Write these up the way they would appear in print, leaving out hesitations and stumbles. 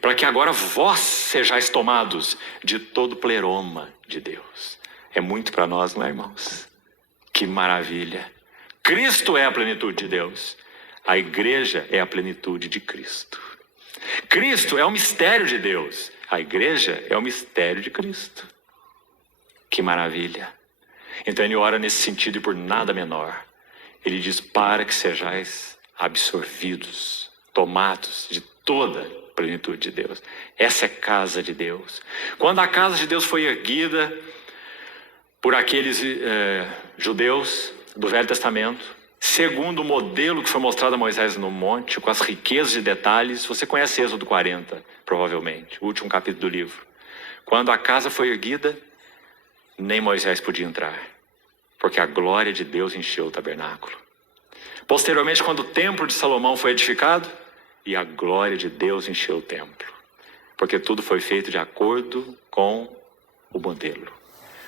para que agora vós sejais tomados de todo pleroma de Deus. É muito para nós, não é, irmãos? Que maravilha! Cristo é a plenitude de Deus. A igreja é a plenitude de Cristo. Cristo é o mistério de Deus. A igreja é o mistério de Cristo. Que maravilha! Então ele ora nesse sentido e por nada menor. Ele diz, para que sejais absorvidos, tomados de toda a plenitude de Deus. Essa é a casa de Deus. Quando a casa de Deus foi erguida por aqueles judeus do Velho Testamento, segundo o modelo que foi mostrado a Moisés no monte, com as riquezas de detalhes, você conhece Êxodo 40, provavelmente, o último capítulo do livro. Quando a casa foi erguida, nem Moisés podia entrar, porque a glória de Deus encheu o tabernáculo. Posteriormente, quando o templo de Salomão foi edificado, e a glória de Deus encheu o templo, porque tudo foi feito de acordo com o modelo.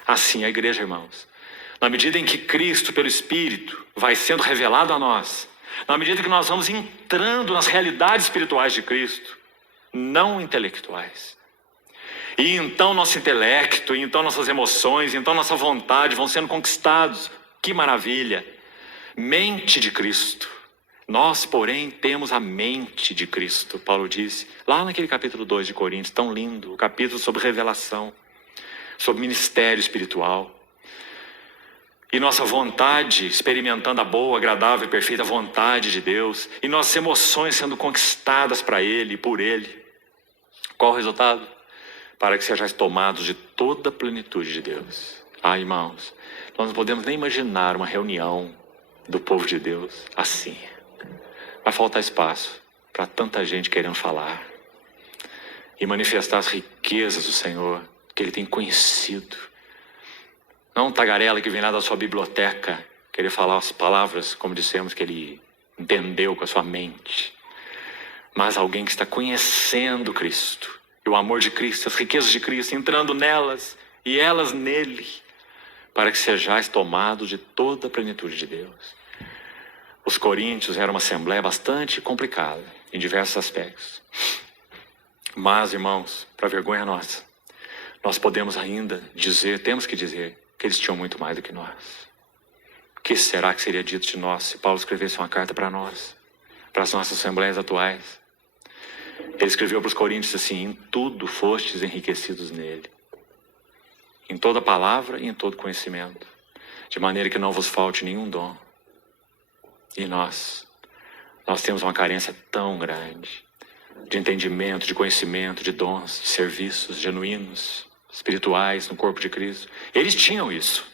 Assim a igreja, irmãos, na medida em que Cristo, pelo Espírito, vai sendo revelado a nós, na medida que nós vamos entrando nas realidades espirituais de Cristo, não intelectuais, e então nosso intelecto, e então nossas emoções, e então nossa vontade vão sendo conquistados. Que maravilha! Mente de Cristo. Nós, porém, temos a mente de Cristo, Paulo disse, lá naquele capítulo 2 de Coríntios, tão lindo, o capítulo sobre revelação, sobre ministério espiritual. E nossa vontade, experimentando a boa, agradável e perfeita vontade de Deus, e nossas emoções sendo conquistadas para Ele e por Ele. Qual o resultado? Para que sejais tomados de toda a plenitude de Deus. Ah, irmãos, nós não podemos nem imaginar uma reunião do povo de Deus assim. Vai faltar espaço para tanta gente querendo falar e manifestar as riquezas do Senhor que Ele tem conhecido. Não um tagarela que vem lá da sua biblioteca querer falar as palavras, como dissemos, que ele entendeu com a sua mente, mas alguém que está conhecendo Cristo e o amor de Cristo, as riquezas de Cristo, entrando nelas e elas nele, para que sejais tomados de toda a plenitude de Deus. Os coríntios eram uma assembleia bastante complicada em diversos aspectos. Mas, irmãos, para vergonha nossa, nós podemos ainda dizer, temos que dizer, que eles tinham muito mais do que nós. O que será que seria dito de nós se Paulo escrevesse uma carta para nós, para as nossas assembleias atuais? Ele escreveu para os coríntios assim, em tudo fostes enriquecidos nele, em toda palavra e em todo conhecimento, de maneira que não vos falte nenhum dom. E nós temos uma carência tão grande de entendimento, de conhecimento, de dons, de serviços genuínos, espirituais no corpo de Cristo. Eles tinham isso,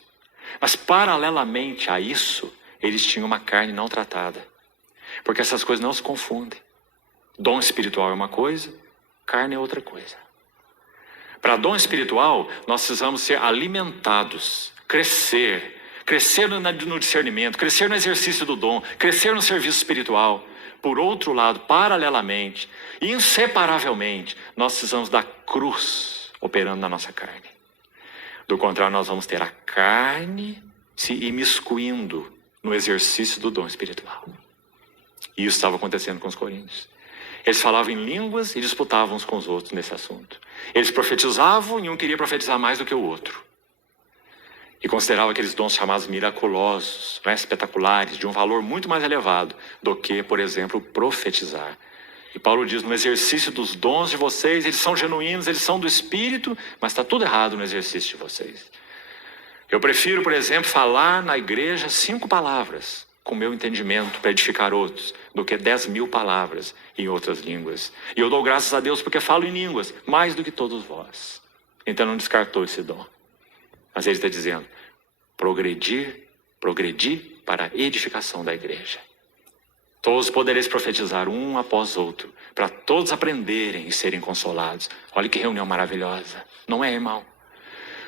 mas paralelamente a isso, eles tinham uma carne não tratada, porque essas coisas não se confundem. Dom espiritual é uma coisa, carne é outra coisa. Para dom espiritual, nós precisamos ser alimentados, crescer no discernimento, crescer no exercício do dom, crescer no serviço espiritual. Por outro lado, paralelamente, inseparavelmente, nós precisamos da cruz operando na nossa carne. Do contrário, nós vamos ter a carne se imiscuindo no exercício do dom espiritual. E isso estava acontecendo com os coríntios. Eles falavam em línguas e disputavam uns com os outros nesse assunto. Eles profetizavam e um queria profetizar mais do que o outro. E consideravam aqueles dons chamados miraculosos, espetaculares, de um valor muito mais elevado do que, por exemplo, profetizar. E Paulo diz, no exercício dos dons de vocês, eles são genuínos, eles são do Espírito, mas está tudo errado no exercício de vocês. Eu prefiro, por exemplo, falar na igreja 5 palavras, com meu entendimento, para edificar outros, do que 10.000 palavras em outras línguas. E eu dou graças a Deus porque falo em línguas, mais do que todos vós. Então não descartou esse dom. Mas ele está dizendo, progredir para a edificação da igreja. Todos podereis profetizar um após outro, para todos aprenderem e serem consolados. Olha que reunião maravilhosa, não é, irmão?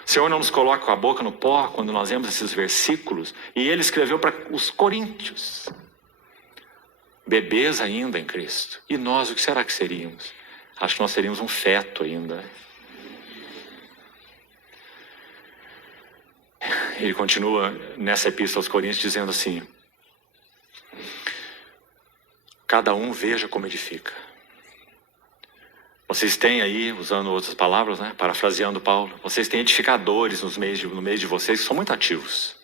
O Senhor não nos coloca com a boca no pó quando nós vemos esses versículos, e ele escreveu para os coríntios, bebês ainda em Cristo. E nós, o que será que seríamos? Acho que nós seríamos um feto ainda. Ele continua nessa epístola aos Coríntios dizendo assim, cada um veja como edifica. Vocês têm aí, usando outras palavras, né, parafraseando Paulo, vocês têm edificadores no meio de vocês que são muito ativos.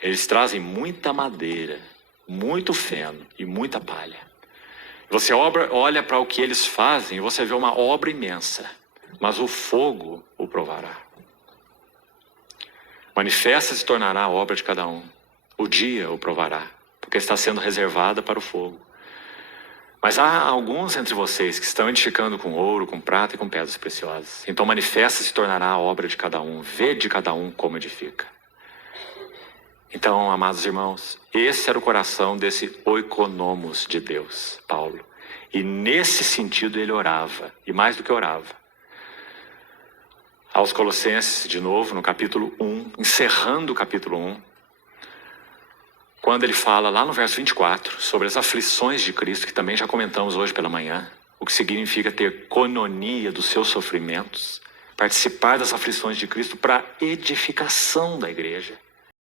Eles trazem muita madeira, muito feno e muita palha. Você olha para o que eles fazem e você vê uma obra imensa, mas o fogo o provará. Manifesta se tornará a obra de cada um. O dia o provará, porque está sendo reservada para o fogo. Mas há alguns entre vocês que estão edificando com ouro, com prata e com pedras preciosas. Então manifesta se tornará a obra de cada um. Vê de cada um como edifica. Então, amados irmãos, esse era o coração desse oikonomos de Deus, Paulo. E nesse sentido ele orava, e mais do que orava. Aos Colossenses, de novo, no capítulo 1, encerrando o capítulo 1, quando ele fala lá no verso 24, sobre as aflições de Cristo, que também já comentamos hoje pela manhã, o que significa ter cononia dos seus sofrimentos, participar das aflições de Cristo para edificação da igreja.